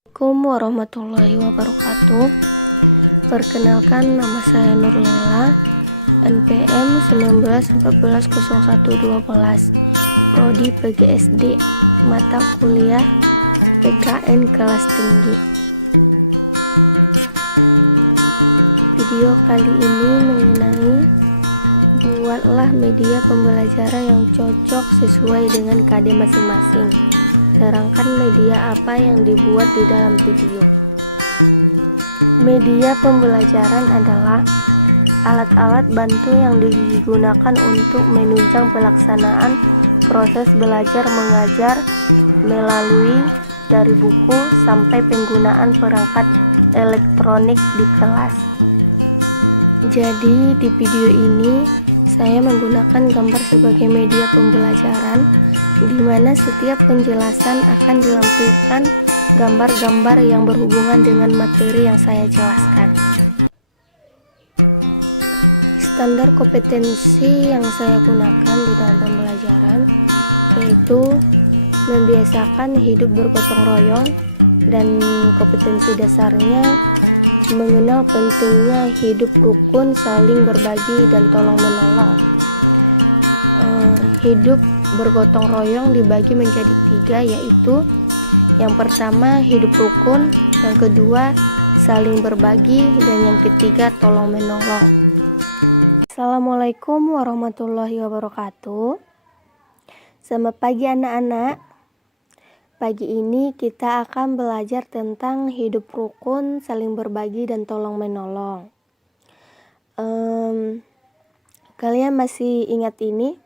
Assalamualaikum warahmatullahi wabarakatuh. Perkenalkan, nama saya Nurulila, NPM 19140112, Prodi PGSD, mata kuliah PKN kelas tinggi. Video kali ini mengenai buatlah media pembelajaran yang cocok sesuai dengan KD masing-masing. Terangkan media apa yang dibuat di dalam video. Media pembelajaran adalah alat-alat bantu yang digunakan untuk menunjang pelaksanaan proses belajar mengajar melalui dari buku sampai penggunaan perangkat elektronik di kelas. Jadi di video ini saya menggunakan gambar sebagai media pembelajaran, di mana setiap penjelasan akan dilampirkan gambar-gambar yang berhubungan dengan materi yang saya jelaskan. Standar kompetensi yang saya gunakan di dalam pembelajaran yaitu membiasakan hidup bergotong royong, dan kompetensi dasarnya mengenal pentingnya hidup rukun, saling berbagi dan tolong menolong. Hidup bergotong royong dibagi menjadi 3, yaitu yang pertama hidup rukun, yang kedua saling berbagi, dan yang ketiga tolong menolong. Assalamualaikum warahmatullahi wabarakatuh. Selamat pagi anak-anak. Pagi ini kita akan belajar tentang hidup rukun, saling berbagi, dan tolong menolong. Kalian masih ingat ini?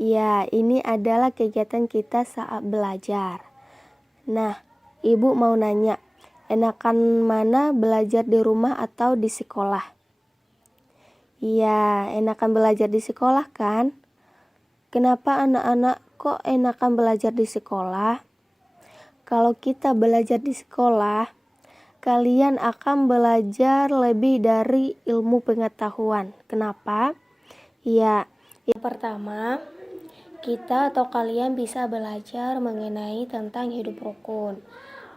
Ya, ini adalah kegiatan kita saat belajar. Nah, ibu mau nanya, enakan mana belajar di rumah atau di sekolah? Ya, enakan belajar di sekolah kan? Kenapa anak-anak kok enakan belajar di sekolah? Kalau kita belajar di sekolah, kalian akan belajar lebih dari ilmu pengetahuan. Kenapa? Ya, yang pertama, kita atau kalian bisa belajar mengenai tentang hidup rukun.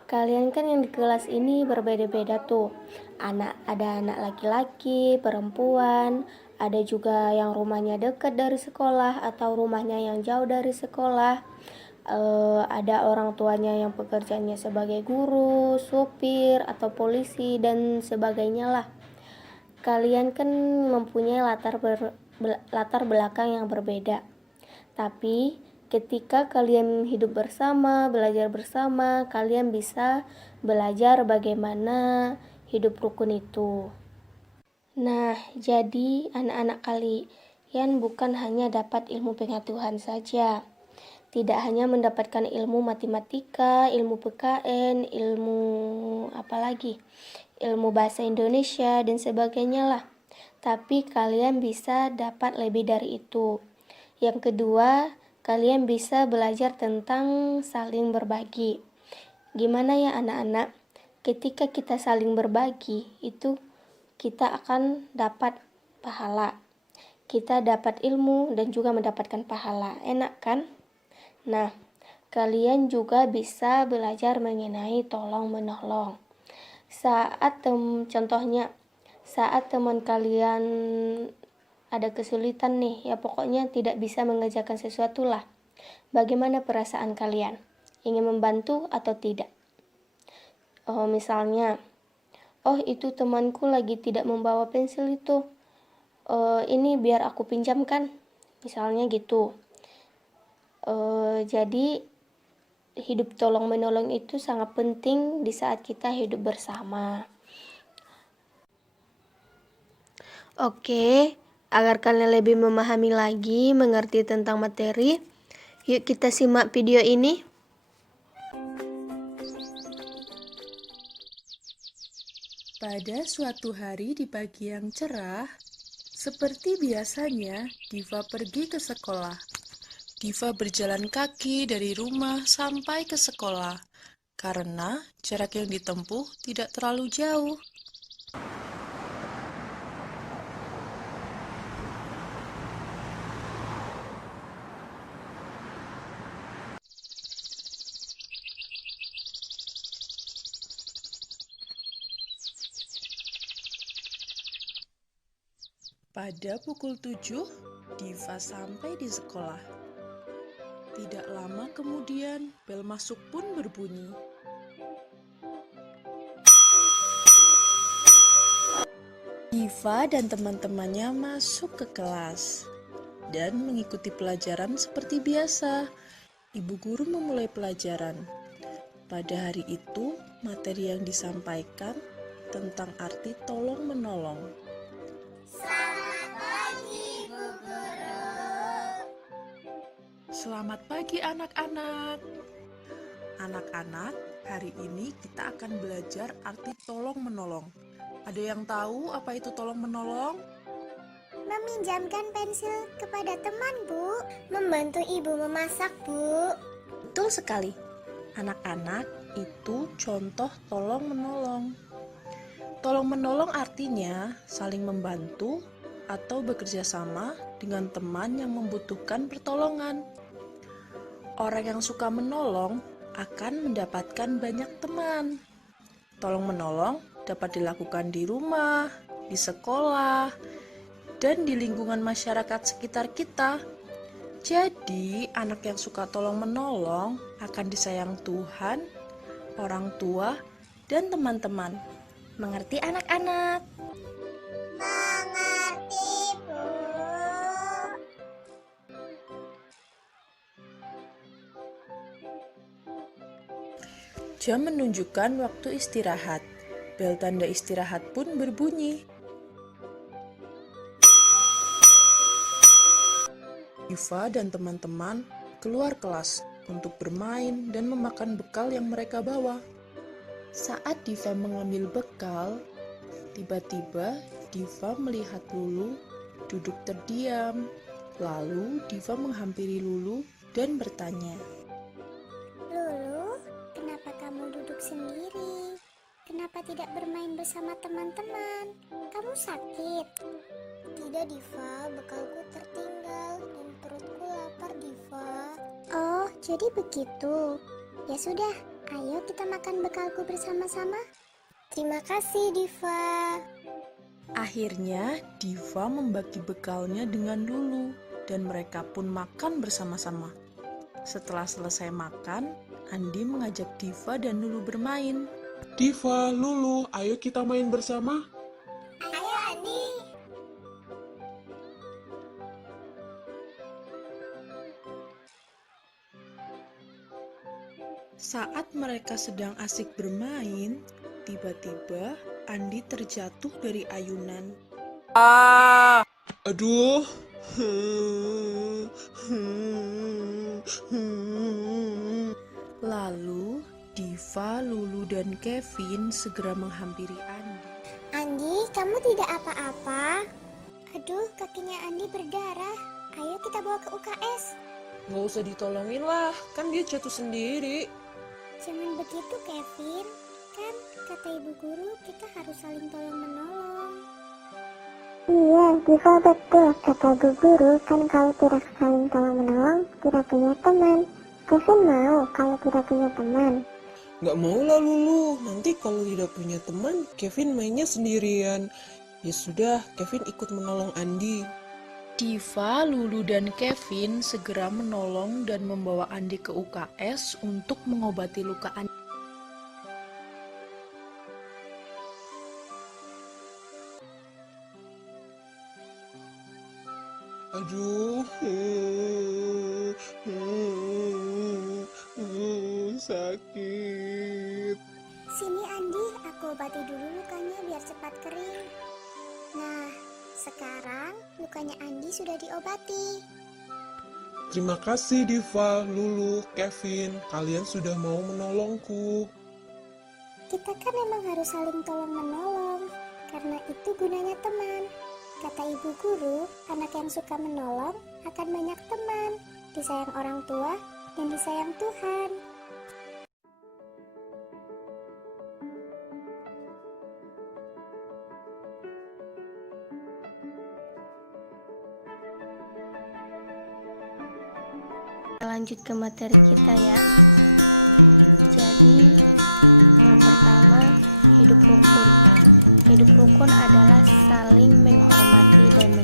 Kalian kan yang di kelas ini berbeda-beda tuh. Ada anak laki-laki, perempuan, ada juga yang rumahnya dekat dari sekolah atau rumahnya yang jauh dari sekolah. Ada orang tuanya yang pekerjaannya sebagai guru, supir, atau polisi, dan sebagainya lah. Kalian kan mempunyai latar belakang yang berbeda. Tapi ketika kalian hidup bersama, belajar bersama, kalian bisa belajar bagaimana hidup rukun itu. Nah, jadi anak-anak kalian bukan hanya dapat ilmu pengetahuan saja. Tidak hanya mendapatkan ilmu matematika, ilmu PKN, ilmu ilmu bahasa Indonesia dan sebagainya lah. Tapi kalian bisa dapat lebih dari itu. Yang kedua, kalian bisa belajar tentang saling berbagi. Gimana ya anak-anak? Ketika kita saling berbagi, itu kita akan dapat pahala. Kita dapat ilmu dan juga mendapatkan pahala. Enak kan? Nah, kalian juga bisa belajar mengenai tolong menolong. Contohnya, saat teman kalian ada kesulitan nih, ya pokoknya tidak bisa mengerjakan sesuatu lah. Bagaimana perasaan kalian? Ingin membantu atau tidak? Misalnya, itu temanku lagi tidak membawa pensil itu. Ini biar aku pinjamkan. Misalnya gitu. Jadi hidup tolong menolong itu sangat penting di saat kita hidup bersama. Oke, agar kalian lebih memahami lagi, mengerti tentang materi, yuk kita simak video ini. Pada suatu hari di pagi yang cerah, seperti biasanya, Diva pergi ke sekolah. Diva berjalan kaki dari rumah sampai ke sekolah, karena jarak yang ditempuh tidak terlalu jauh. Pada pukul 7, Diva sampai di sekolah. Tidak lama kemudian, bel masuk pun berbunyi. Diva dan teman-temannya masuk ke kelas dan mengikuti pelajaran seperti biasa. Ibu guru memulai pelajaran. Pada hari itu, materi yang disampaikan tentang arti tolong-menolong. Selamat pagi anak-anak. Anak-anak, hari ini kita akan belajar arti tolong-menolong. Ada yang tahu apa itu tolong-menolong? Meminjamkan pensil kepada teman, Bu. Membantu ibu memasak, Bu. Betul sekali. Anak-anak, itu contoh tolong-menolong. Tolong-menolong artinya saling membantu atau bekerja sama dengan teman yang membutuhkan pertolongan. Orang yang suka menolong akan mendapatkan banyak teman. Tolong-menolong dapat dilakukan di rumah, di sekolah, dan di lingkungan masyarakat sekitar kita. Jadi, anak yang suka tolong-menolong akan disayang Tuhan, orang tua, dan teman-teman. Mengerti anak-anak? Mengerti, Bu. Jam menunjukkan waktu istirahat. Bel tanda istirahat pun berbunyi. Diva dan teman-teman keluar kelas untuk bermain dan memakan bekal yang mereka bawa. Saat Diva mengambil bekal, tiba-tiba Diva melihat Lulu duduk terdiam. Lalu Diva menghampiri Lulu dan bertanya, Lulu, kenapa kamu duduk sendiri? Kenapa tidak bermain bersama teman-teman? Kamu sakit? Tidak, Diva. Bekalku tertinggal dan perutku lapar, Diva. Oh, jadi begitu. Ya sudah, ayo kita makan bekalku bersama-sama. Terima kasih, Diva. Akhirnya, Diva membagi bekalnya dengan Lulu, dan mereka pun makan bersama-sama. Setelah selesai makan, Andi mengajak Diva dan Lulu bermain. Diva, Lulu, ayo kita main bersama. Ayo, Andi. Saat mereka sedang asik bermain, tiba-tiba Andi terjatuh dari ayunan. Aduh. Lalu, Diva, Lulu, dan Kevin segera menghampiri Andi. Andi, kamu tidak apa-apa? Aduh, kakinya Andi berdarah. Ayo kita bawa ke UKS. Nggak usah ditolongin lah, kan dia jatuh sendiri. Jangan begitu, Kevin. Kan kata ibu guru kita harus saling tolong-menolong. Iya, Diva betul. Kata ibu guru kan kalau tidak saling tolong-menolong tidak punya teman. Kevin mau kalau tidak punya teman. Nggak mau lah Lulu, nanti kalau tidak punya teman, Kevin mainnya sendirian. Ya sudah, Kevin ikut menolong Andi. Diva, Lulu, dan Kevin segera menolong dan membawa Andi ke UKS untuk mengobati luka Andi. Aduh. Sakit. Sini Andi, aku obati dulu lukanya biar cepat kering. Nah, sekarang lukanya Andi sudah diobati. Terima kasih Diva, Lulu, Kevin. Kalian sudah mau menolongku. Kita kan memang harus saling tolong-menolong, karena itu gunanya teman. Kata ibu guru, anak yang suka menolong akan banyak teman, disayang orang tua, dan disayang Tuhan. Lanjut ke materi kita ya. Jadi, yang pertama, hidup rukun. Hidup rukun adalah saling menghormati dan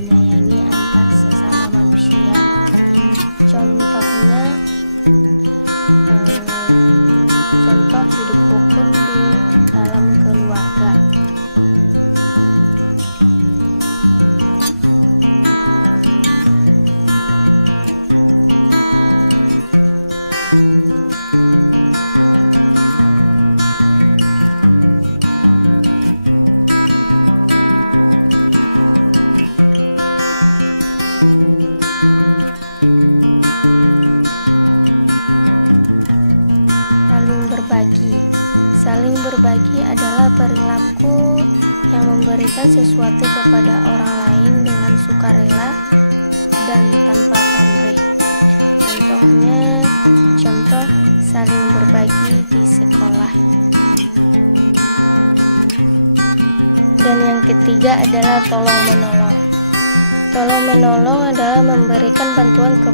memberikan bantuan ke